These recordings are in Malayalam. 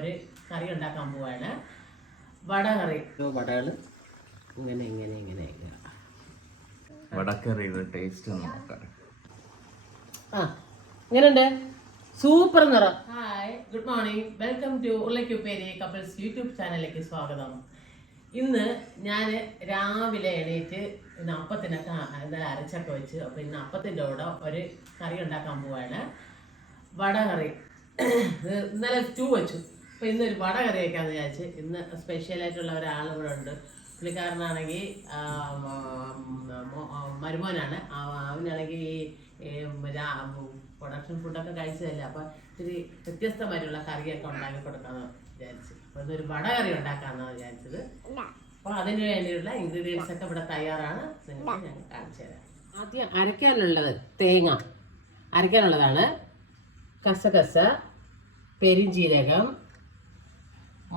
ഒരു കറി ഉണ്ടാക്കാൻ പോവാണ്. വടകറി. വടകൾ ഇങ്ങനെ ഇങ്ങനെ ഇങ്ങനെ വടക്കറിയുടെ ടേസ്റ്റ് നോക്കാം. ഇങ്ങനെയുണ്ട്. സൂപ്പർ നിറം. Hi, good morning. Welcome to Urulakkupperi couples YouTube ചാനലിലേക്ക് സ്വാഗതം. ഇന്ന് ഞാൻ രാവിലെ എണീറ്റ് ഇന്ന് അപ്പത്തിനൊക്കെ ഇന്നലെ അരച്ചൊക്കെ വെച്ച് അപ്പോൾ ഇന്ന് അപ്പത്തിൻ്റെ കൂടെ ഒരു കറി ഉണ്ടാക്കാൻ പോവാണ്. വടകറി. ഇന്നലെ സ്റ്റൂ വെച്ചു. അപ്പോൾ ഇന്നൊരു വടകറി വയ്ക്കാമെന്ന് വിചാരിച്ച്. ഇന്ന് സ്പെഷ്യലായിട്ടുള്ള ഒരാൾ ഇവിടെ ഉണ്ട്. പുള്ളിക്കാരനാണെങ്കിൽ മരുമോനാണ്. അവനാണെങ്കിൽ പ്രൊഡക്ഷൻ ഫുഡൊക്കെ കഴിച്ചതല്ലേ, അപ്പോൾ ഇത്തിരി വ്യത്യസ്തമായിട്ടുള്ള കറിയൊക്കെ ഉണ്ടാക്കി കൊടുക്കാമെന്ന് വിചാരിച്ചു. അപ്പോൾ ഇതൊരു വടകറി ഉണ്ടാക്കാമെന്നാണ് വിചാരിച്ചത്. അപ്പോൾ അതിന് വേണ്ടിയുള്ള ഇൻഗ്രീഡിയൻസ് ഒക്കെ ഇവിടെ തയ്യാറാണ്. നിങ്ങൾക്ക് ഞാൻ കാണിച്ചു തരാം. ആദ്യം അരയ്ക്കാനുള്ളത് തേങ്ങ അരയ്ക്കാനുള്ളതാണ്. കസകസ, പെരിഞ്ജീരകം,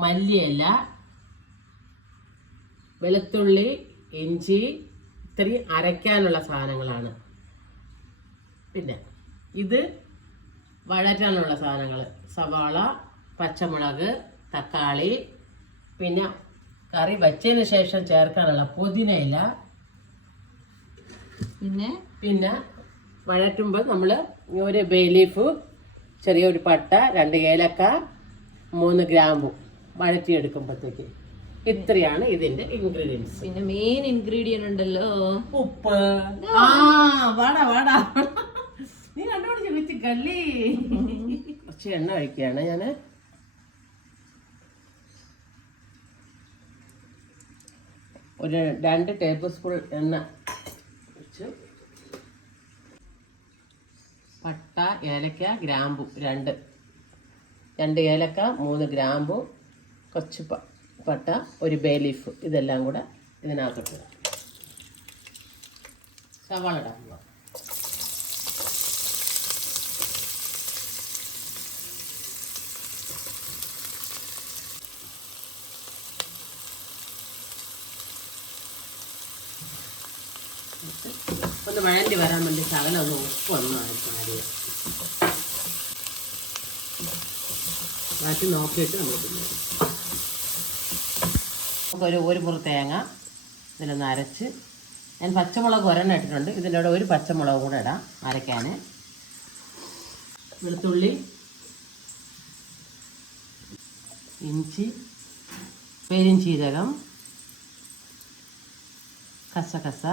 മല്ലിയില, വെളുത്തുള്ളി, ഇഞ്ചി, ഇത്രയും അരയ്ക്കാനുള്ള സാധനങ്ങളാണ്. പിന്നെ ഇത് വഴറ്റാനുള്ള സാധനങ്ങൾ: സവാള, പച്ചമുളക്, തക്കാളി, പിന്നെ കറി വച്ചതിന് ശേഷം ചേർക്കാനുള്ള പുതിനയില, പിന്നെ വഴറ്റുമ്പോൾ നമ്മൾ ഒരു ബേ ലീഫ്, ചെറിയൊരു പട്ട, 2 ഏലക്ക, 3 ഗ്രാമ്പു വഴറ്റിയെടുക്കുമ്പോഴത്തേക്ക്. ഇത്രയാണ് ഇതിന്റെ ഇൻഗ്രീഡിയൻസ്. പിന്നെ മെയിൻ ഇൻഗ്രീഡിയന്റ് ഉണ്ടല്ലോ, ഉപ്പ്. വാടാ വാടാ, നീ കണ്ടുപിടിച്ച് വെച്ച് കള്ളി. കുറച്ച് എണ്ണ ഒഴിക്കുകയാണ് ഞാൻ. ഒരു 2 ടേബിൾ സ്പൂൺ എണ്ണ ഒഴിച്ചു. പട്ട, ഏലക്ക, ഗ്രാമ്പു 2 ഏലക്ക, 3 ഗ്രാമ്പു, കുറച്ച് പട്ട, ഒരു ബേ ലീഫ്, ഇതെല്ലാം കൂടെ ഇതിനകത്തോട്ട് സവാള ഇടാൻ പോവാം. ഒന്ന് വഴണ്ടി വരാൻ വേണ്ടി ശകലം ഒന്ന് ഉപ്പൊന്നും ആയിരിക്കും. മാറ്റി നോക്കിയിട്ട് നമ്മൾ നമുക്കൊരു മുറി തേങ്ങ ഇതിലൊന്ന് അരച്ച്, ഞാൻ പച്ചമുളക് ഒരെണ്ണം ഇട്ടിട്ടുണ്ട്. ഇതിൻ്റെ കൂടെ ഒരു പച്ചമുളക് കൂടെ ഇടാം അരയ്ക്കാൻ. വെളുത്തുള്ളി, ഇഞ്ചി, പെരിഞ്ജീരകം, കസകസ,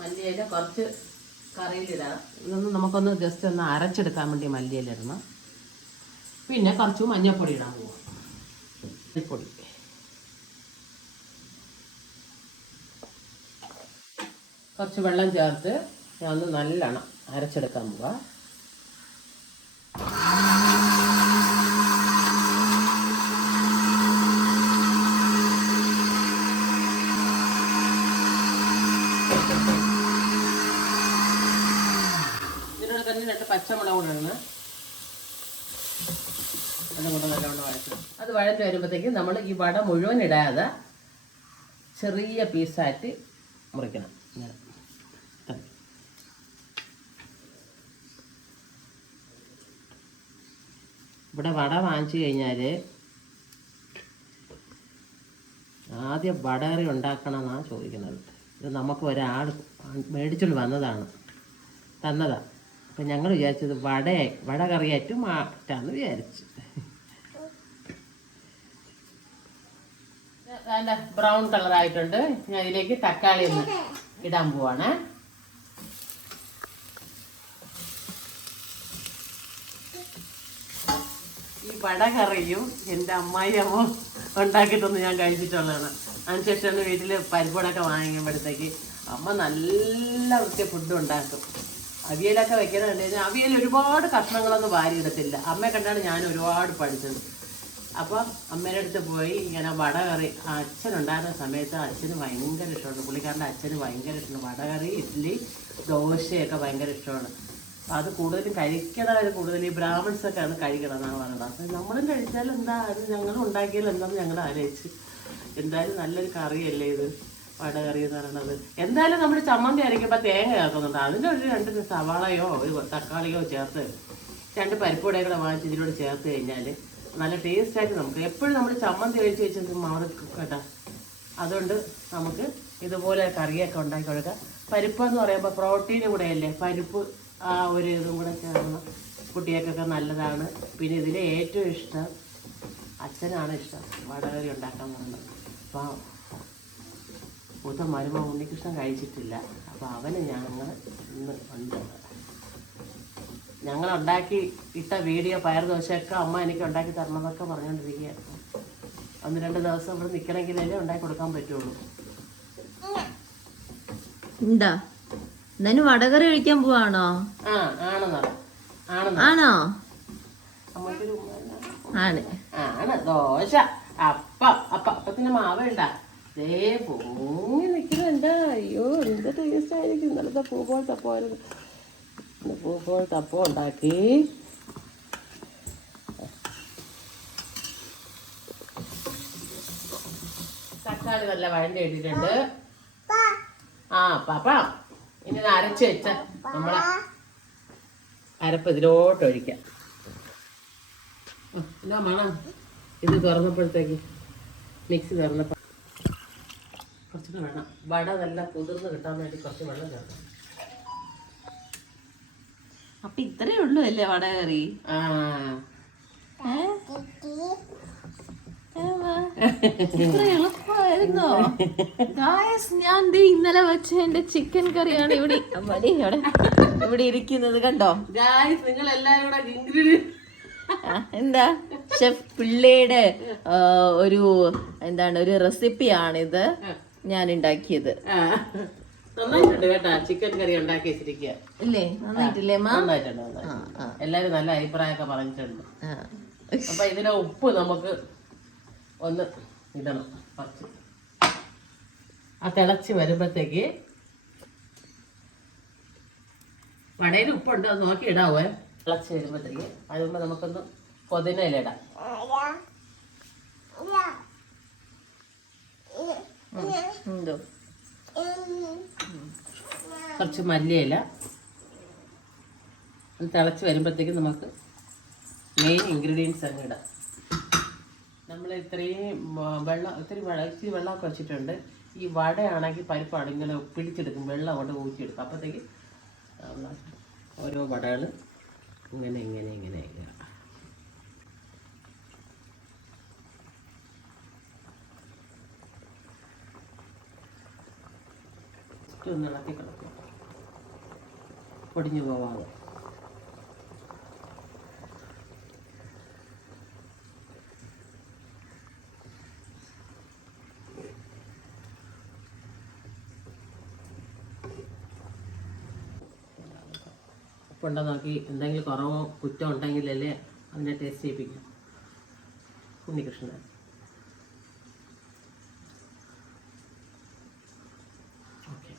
മല്ലിയില കുറച്ച് കറിയിലിടാം. ഇതൊന്ന് നമുക്കൊന്ന് ജസ്റ്റ് ഒന്ന് അരച്ചെടുക്കാൻ വേണ്ടി മല്ലിയില ഇടണം. പിന്നെ കുറച്ച് മഞ്ഞൾപ്പൊടി ഇടാൻ പോവാം. മഞ്ഞൾപ്പൊടി, കുറച്ച് വെള്ളം ചേർത്ത് ഞാൻ ഒന്ന് നല്ലോണം അരച്ചെടുക്കാൻ പോവാം. ഇതിനോട് തന്നെ 2 പച്ചമുളക് കൂടെ ഇടണം. അതും കൂടെ നല്ലവണ്ണം വഴറ്റും. അത് വഴറ്റി വരുമ്പോഴത്തേക്കും നമ്മൾ ഈ വട മുഴുവൻ ഇടാതെ ചെറിയ പീസായിട്ട് മുറിക്കണം. ഇവിടെ വട വാങ്ങിച്ചു കഴിഞ്ഞാൽ ആദ്യം വടകറി ഉണ്ടാക്കണമെന്നാണ് ചോദിക്കുന്നത്. ഇത് നമുക്ക് ഒരാൾ മേടിച്ചുകൊണ്ട് തന്നതാണ്. അപ്പം ഞങ്ങൾ വിചാരിച്ചത് വടകറിയായിട്ട് മാറ്റാമെന്ന് വിചാരിച്ചു. അതിൻ്റെ ബ്രൗൺ കളറായിട്ടുണ്ട്. ഞാൻ ഇതിലേക്ക് തക്കാളി ഒന്ന് ഇടാൻ പോവാണ്. ഈ വടകറിയും എൻ്റെ അമ്മായിയമ്മ ഉണ്ടാക്കിയിട്ടൊന്ന് ഞാൻ കഴിച്ചിട്ടുള്ളതാണ്. അതിനുശേഷം വീട്ടിൽ പരിപ്പോടൊക്കെ വാങ്ങിക്കുമ്പോഴത്തേക്ക് അമ്മ നല്ല വൃത്തി ഫുഡ് ഉണ്ടാക്കും. അവിയലൊക്കെ വെക്കുന്നത് കഴിഞ്ഞാൽ അവിയൽ ഒരുപാട് കഷ്ണങ്ങളൊന്നും വാരിയിടത്തില്ല. അമ്മയെ കണ്ടാണ് ഞാൻ ഒരുപാട് പഠിച്ചത്. അപ്പം അമ്മയുടെ അടുത്ത് പോയി ഇങ്ങനെ വടകറി അച്ഛനുണ്ടായിരുന്ന സമയത്ത് അച്ഛന് ഭയങ്കര ഇഷ്ടമാണ്. പുള്ളിക്കാരൻ്റെ അച്ഛന് ഭയങ്കര ഇഷ്ടമാണ് വടകറി, ഇഡ്ഡലി, ദോശയൊക്കെ ഭയങ്കര ഇഷ്ടമാണ്. അപ്പം അത് കൂടുതലും കഴിക്കണവർ കൂടുതൽ ഈ ബ്രാഹ്മിൺസൊക്കെയാണ് കഴിക്കണമെന്നാണ് പറയുന്നത്. അപ്പം നമ്മളും കഴിച്ചാൽ എന്താ, അത് ഞങ്ങളും ഉണ്ടാക്കിയാൽ എന്താണെന്ന് ഞങ്ങൾ ആലോചിച്ച്. എന്തായാലും നല്ലൊരു കറിയല്ലേ ഇത്. വടകറി എന്ന് പറയുന്നത്. എന്തായാലും നമ്മൾ ചമ്മന്തി അരയ്ക്കുമ്പോൾ തേങ്ങ ചേർക്കുന്നുണ്ട്. അതിൻ്റെ ഒരു 2 സവാളയോ ഒരു തക്കാളിയോ ചേർത്ത് 2 പരിപ്പുടയും കൂടെ വാങ്ങിച്ച് ഇതിലൂടെ ചേർത്ത് കഴിഞ്ഞാൽ നല്ല ടേസ്റ്റായിട്ട് നമുക്ക് എപ്പോഴും നമ്മൾ ചമ്മന്തി കഴിച്ച് വെച്ചിട്ട് മാറി കേട്ടോ. അതുകൊണ്ട് നമുക്ക് ഇതുപോലെ കറിയൊക്കെ ഉണ്ടാക്കി കൊടുക്കാം. പരിപ്പെന്ന് പറയുമ്പോൾ പ്രോട്ടീനും കൂടെ അല്ലേ, പരിപ്പ് ആ ഒരു ഇതും കൂടെ ചേർന്ന് കുട്ടികൾക്കൊക്കെ നല്ലതാണ്. പിന്നെ ഇതിൽ ഏറ്റവും ഇഷ്ടം അച്ഛനാണ് ഇഷ്ടം വടകറി ഉണ്ടാക്കാൻ പറയുന്നത്. അപ്പോൾ മൂത്ത മരുമ ഉണ്ണികൃഷ്ണൻ കഴിച്ചിട്ടില്ല. അപ്പോൾ അവന് ഞങ്ങൾ ഇന്ന് ഉണ്ട്. ഞങ്ങൾ ഉണ്ടാക്കി ഇട്ട വീഡിയോ പയർ ദോശയൊക്കെ അമ്മ എനിക്ക് ഉണ്ടാക്കി തരണമെന്നൊക്കെ പറഞ്ഞുകൊണ്ടിരിക്കുകയായിരുന്നു. 1-2 ദിവസം ഇവിടെ നിൽക്കണമെങ്കിലല്ലേ ഉണ്ടാക്കി കൊടുക്കാൻ പറ്റുള്ളൂ. എന്താ എന്നാലും വടകറി കഴിക്കാൻ പോവാണോ? ആ ആണെന്നോ ആണോ? അമ്മക്കൊരു ആണ് ആണ് ദോശ അപ്പത്തിന് മാവ് ഉണ്ടാ ദേ പൊങ്ങി നിൽക്കുന്നുണ്ട്. അയ്യോ എന്ത് ടേസ്റ്റ് ആയിരിക്കും. ഇന്നലത്തെ പൂപോൾ തപ്പമായിരുന്നു. പൂപോൾ തപ്പം ഉണ്ടാക്കി. തക്കാളി നല്ല വഴണ്ടി ഇട്ടിട്ടുണ്ട്. ആ പാപ്പ ഇനി അരച്ച് വെച്ച നമ്മളെ അരപ്പ് ഇതിലോട്ട് ഒഴിക്കാം. എന്നാ മണം ഇത് തുറന്നപ്പോഴത്തേക്ക് മിക്സി തുറന്നപ്പോൾ കുറച്ചുകൂടെ വേണം. വട നല്ല കുതിർന്ന് കിട്ടാൻ വേണ്ടി കുറച്ച് വെള്ളം ചേർക്കണം. അപ്പൊ ഇത്രേ ഉള്ളൂ അല്ലേ വടകറി? ആ ഇത്ര എളുപ്പമായിരുന്നോ? ഞാൻ ഇന്നലെ വെച്ച എന്റെ ചിക്കൻ കറിയാണ് ഇവിടെ ഇരിക്കുന്നത് കണ്ടോ? നിങ്ങൾ എല്ലാരും കൂടെ ഇൻഗ്രീഡിയന്റ് എന്താ ഷെഫ് പിള്ളയുടെ ഒരു റെസിപ്പിയാണിത് ഞാൻ ഉണ്ടാക്കിയത്. നന്നായിട്ടുണ്ട് കേട്ടാ. ചിക്കൻ കറി ഉണ്ടാക്കി വെച്ചിരിക്കുക ഇല്ലേ? നന്നായിട്ടില്ലേ? നന്നായിട്ടുണ്ട്. എല്ലാരും നല്ല അഭിപ്രായമൊക്കെ പറഞ്ഞിട്ടുണ്ട്. അപ്പൊ ഇതിലെ ഉപ്പ് നമുക്ക് ഒന്ന് ഇടണം. കുറച്ച് ആ തിളച്ച് വരുമ്പോഴത്തേക്ക് വടയിൽ ഉപ്പുണ്ട്, അത് നോക്കി ഇടാവേ. തിളച്ച് വരുമ്പോഴത്തേക്ക് അതുമ്പോ നമുക്കൊന്ന് പുതിനയിലിടാം. കുറച്ച് മല്ലിയില. അത് തിളച്ച് വരുമ്പോഴത്തേക്ക് നമുക്ക് മെയിൻ ഇൻഗ്രീഡിയൻസ് അങ്ങ് ഇടാം. നമ്മൾ ഇത്രയും ഇത്തിരി വെള്ളമൊക്കെ വെച്ചിട്ടുണ്ട്. ഈ വടയാണെങ്കിൽ പരിപ്പാണ് ഇങ്ങനെ പിടിച്ചെടുക്കും, വെള്ളം കൊണ്ട് ഊറ്റിയെടുക്കും. അപ്പോഴത്തേക്ക് ഓരോ വടകൾ ഇങ്ങനെ ഇങ്ങനെ ഇങ്ങനെ ഒന്ന് ഇളക്കി കിടക്കും, പൊടിഞ്ഞു പോവാതെ. ഉപ്പുണ്ടോ നോക്കി, എന്തെങ്കിലും കുറവോ കുറ്റം ഉണ്ടെങ്കിലല്ലേ അതിനെ ടേസ്റ്റ് ചെയ്യിപ്പിക്കാം. ഉണ്ണികൃഷ്ണൻ ഓക്കെ.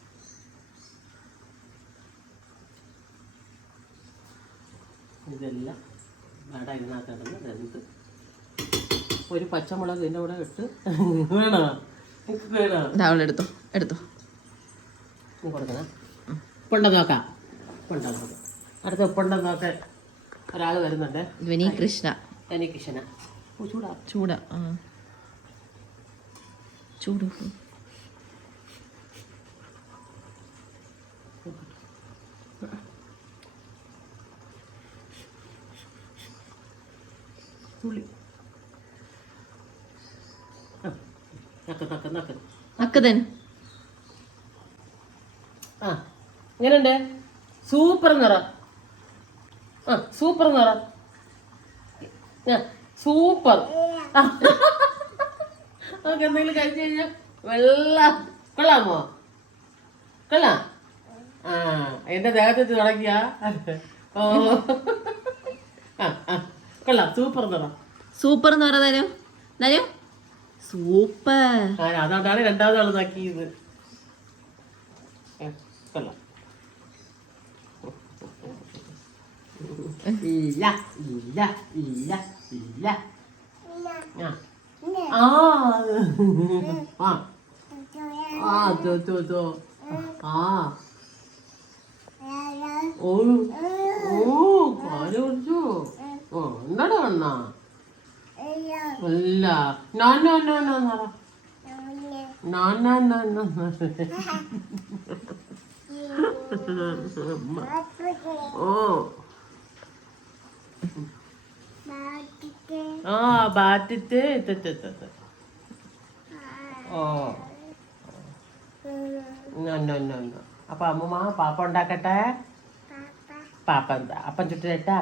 ഇതെല്ലാം വട ഇതിനകത്ത് ഇടുന്ന വെന്ത് ഒരു പച്ചമുളക് ഇതിൻ്റെ കൂടെ ഇട്ട് വേണോ എടുത്തോ എടുത്തോ കൊടുക്കണം. ഉപ്പുണ്ടോ നോക്കാം. ഉപ്പുണ്ടോ നോക്കാം. അടുത്ത ഉപ്പുണ്ടോ നോക്കാൻ ഒരാൾ വരുന്നുണ്ട്. കൃഷ്ണ ചൂടാ ചൂടാ ചൂട് തുള്ളി ആ എങ്ങനെയുണ്ട്? സൂപ്പർ നിറം. സൂപ്പർ നിറം. സൂപ്പർ. നമുക്ക് എന്തെങ്കിലും കഴിച്ചു കഴിഞ്ഞാൽ കൊള്ളാമോ? കൊള്ളാം. ആ എന്റെ ദേഹത്ത് തുടങ്ങിയ ഓ കൊള്ളാം. സൂപ്പർ നിറം. സൂപ്പർ എന്ന് പറഞ്ഞാലും സൂപ്പർ. അതാണ് രണ്ടാമത് ആള് നോക്കിയത്. കൊള്ളാം. ഇല്ല ഇല്ല ഇല്ല ഇല്ല ആ ആ ആ ഓ ഓ കാല് കുടിച്ചു. ഓ എന്താടാ വണ്ണ അല്ല ഓ ആ ബാറ്റിട്ട് ഓ അപ്പൊ അമ്മൂമ്മ പാപ്പ ഉണ്ടാക്കട്ടെ. പാപ്പ എന്താ അപ്പം ചുട്ടേട്ടാ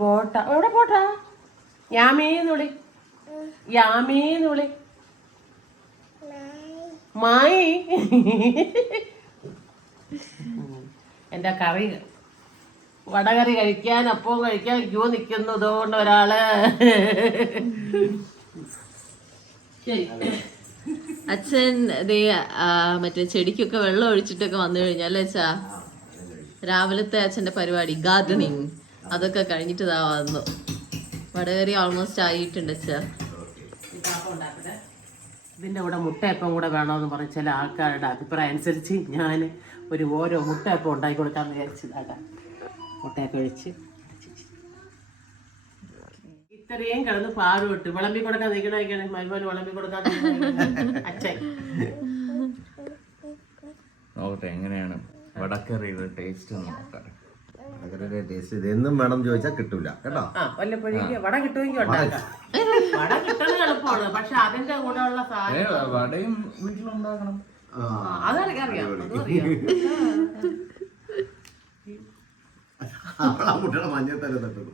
പോട്ട എവിടെ പോട്ടാ യാമീന്ന് വിളി മായി. എൻ്റെ കറി വടകറി കഴിക്കാൻ അപ്പം കഴിക്കാൻ ക്യൂ നിൽക്കുന്നു. ഇതുകൊണ്ട് ഒരാള് ശരി. അച്ഛൻ ദേ മറ്റേ ചെടിക്കൊക്കെ വെള്ളം ഒഴിച്ചിട്ടൊക്കെ വന്നു കഴിഞ്ഞാൽ അച്ഛാ രാവിലത്തെ അച്ഛൻ്റെ പരിപാടി ഗാർഡനിങ് അതൊക്കെ കഴിഞ്ഞിട്ട് ഇതാ വന്നു. വടകറി ഓൾമോസ്റ്റ് ആയിട്ടുണ്ട് അച്ഛാ. ഇതിൻ്റെ കൂടെ മുട്ടയപ്പം കൂടെ വേണമെന്ന് പറഞ്ഞ ചില ആൾക്കാരുടെ അഭിപ്രായം അനുസരിച്ച് ഞാൻ ഓരോ മുട്ടയപ്പം ഉണ്ടാക്കി കൊടുക്കാമെന്ന് വിചാരിച്ചതാ. മുട്ടയൊക്കെ ഒഴിച്ച് ഇത്രയും കിടന്ന് പാടുവിട്ട് വിളമ്പി കൊടുക്കാൻ നിൽക്കണ മരുമോന് വിളമ്പി കൊടുക്കാൻ അച്ഛൻ നോക്കട്ടെ എങ്ങനെയാണ് വടക്കറിയുടെ ടേസ്റ്റ് നോക്കാം. വടകരയുടെ ടേസ്റ്റ് ഇതെന്നും വേണം ചോദിച്ചാൽ കിട്ടൂല കേട്ടോ. വല്ലപ്പോഴും വട കിട്ടുമെങ്കിൽ ഉണ്ടാക്കാം. വട കിട്ടുന്നത് എളുപ്പമാണ്, പക്ഷെ അതിന്റെ കൂടെ ഉള്ള സാധനം വടയും വീട്ടിലുണ്ടാക്കണം. അതറിയാം. മുട്ടയുടെ മഞ്ഞത്തല തട്ടത്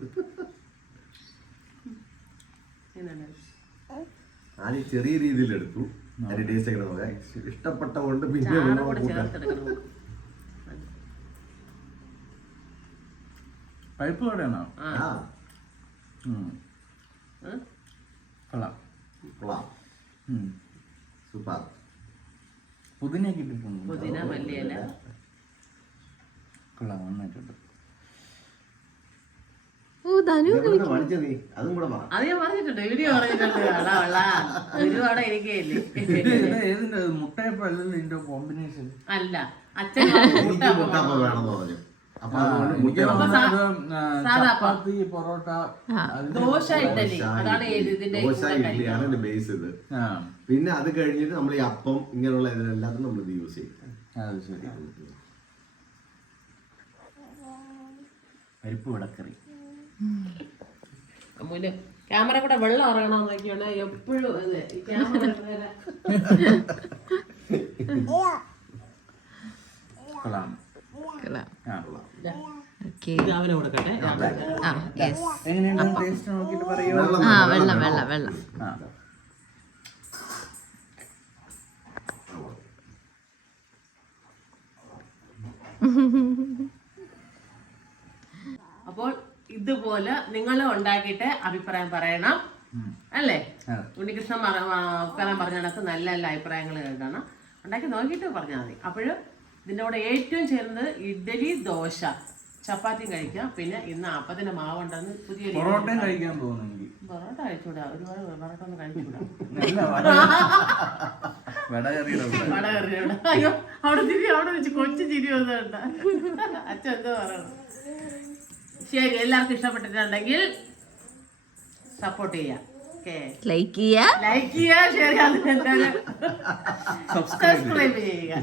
ഞാൻ ചെറിയ രീതിയിൽ എടുത്തു. അതിന്റെ ടേസ്റ്റ് ഒക്കെ നോക്കാം. ഇഷ്ടപ്പെട്ട കൊണ്ട് പിന്നെ പരിപ്പ് വടയാണോ? കൊള്ളാം. സൂപ്പർ. പുതിനയൊക്കെ ഇട്ടിട്ടുണ്ട്. പുതിന മല്ലിയില കൊള്ളാം, നന്നായിട്ടുണ്ട്. അതും കൂടെ പറ. അത് ഞാൻ പറഞ്ഞിട്ടുണ്ട്, വീഡിയോ പറഞ്ഞിട്ടുണ്ട്. ഒരുപാട് എനിക്കല്ലേ ഏതിന്റെ മുട്ടയപ്പം അല്ലല്ലോ ഇതിന്റെ കോമ്പിനേഷൻ? അല്ല അച്ഛൻ വേണമെന്ന് പറഞ്ഞു. ചപ്പാത്തി, പൊറോട്ട, ദോശ, ഇഡ്ഡലി അതാണ് ഇതിന്റെ ദോശ ഇഡ്ഡലിയാണ് ഇതിന്റെ ബേസ് ഇത്. പിന്നെ അത് കഴിഞ്ഞിട്ട് നമ്മൾ ഈ അപ്പം ഇങ്ങനെയുള്ള ഇതിനെല്ലാത്തും നമ്മൾ ഇത് യൂസ് ചെയ്യും. അത് ശരി. പരിപ്പ് വടക്കറി. അമ്മൂന് ക്യാമറ കൂടെ വെള്ളം ഇറങ്ങണമെന്ന് നോക്കിയാണ് എപ്പോഴും കൊള്ളാം. രാവിലെ കൊടുക്കട്ടെ. എങ്ങനെയാണ് ടേസ്റ്റ് നോക്കിയിട്ട് പറയൂ. വെള്ളം അപ്പോൾ ഇതുപോലെ നിങ്ങൾ ഉണ്ടാക്കിയിട്ട് അഭിപ്രായം പറയണം അല്ലേ? ഉണ്ണികൃഷ്ണൻ പറഞ്ഞ കണക്ക് നല്ല നല്ല അഭിപ്രായങ്ങൾ കേൾക്കണം. ഉണ്ടാക്കി നോക്കിയിട്ട് പറഞ്ഞാൽ മതി. അപ്പോഴും ഇതിൻ്റെ കൂടെ ഏറ്റവും ചേർന്നത് ഇഡ്ഡലി, ദോശ, ചപ്പാത്തിയും കഴിക്കാം. പിന്നെ ഇന്ന് അപ്പത്തിന്റെ മാവുണ്ടെന്ന് പുതിയ പൊറോട്ടയും കഴിക്കാൻ തോന്നുന്നെങ്കിൽ പൊറോട്ട കഴിച്ചൂടാ. ഒരുപാട് പൊറോട്ട ഒന്നും കഴിച്ചൂടാ. വടകറിയോട് അയ്യോ അവിടെ വെച്ച് കൊച്ചു ചിരി വന്നുണ്ട. അച്ഛൻ എന്തോ പറയണം. ശരി, എല്ലാവർക്കും ഇഷ്ടപ്പെട്ടിട്ടുണ്ടെങ്കിൽ സപ്പോർട്ട് ചെയ്യാം. ലൈക്ക് ചെയ്യുക, ഷെയർ ചെയ്യുക, സബ്സ്ക്രൈബ് ചെയ്യുക.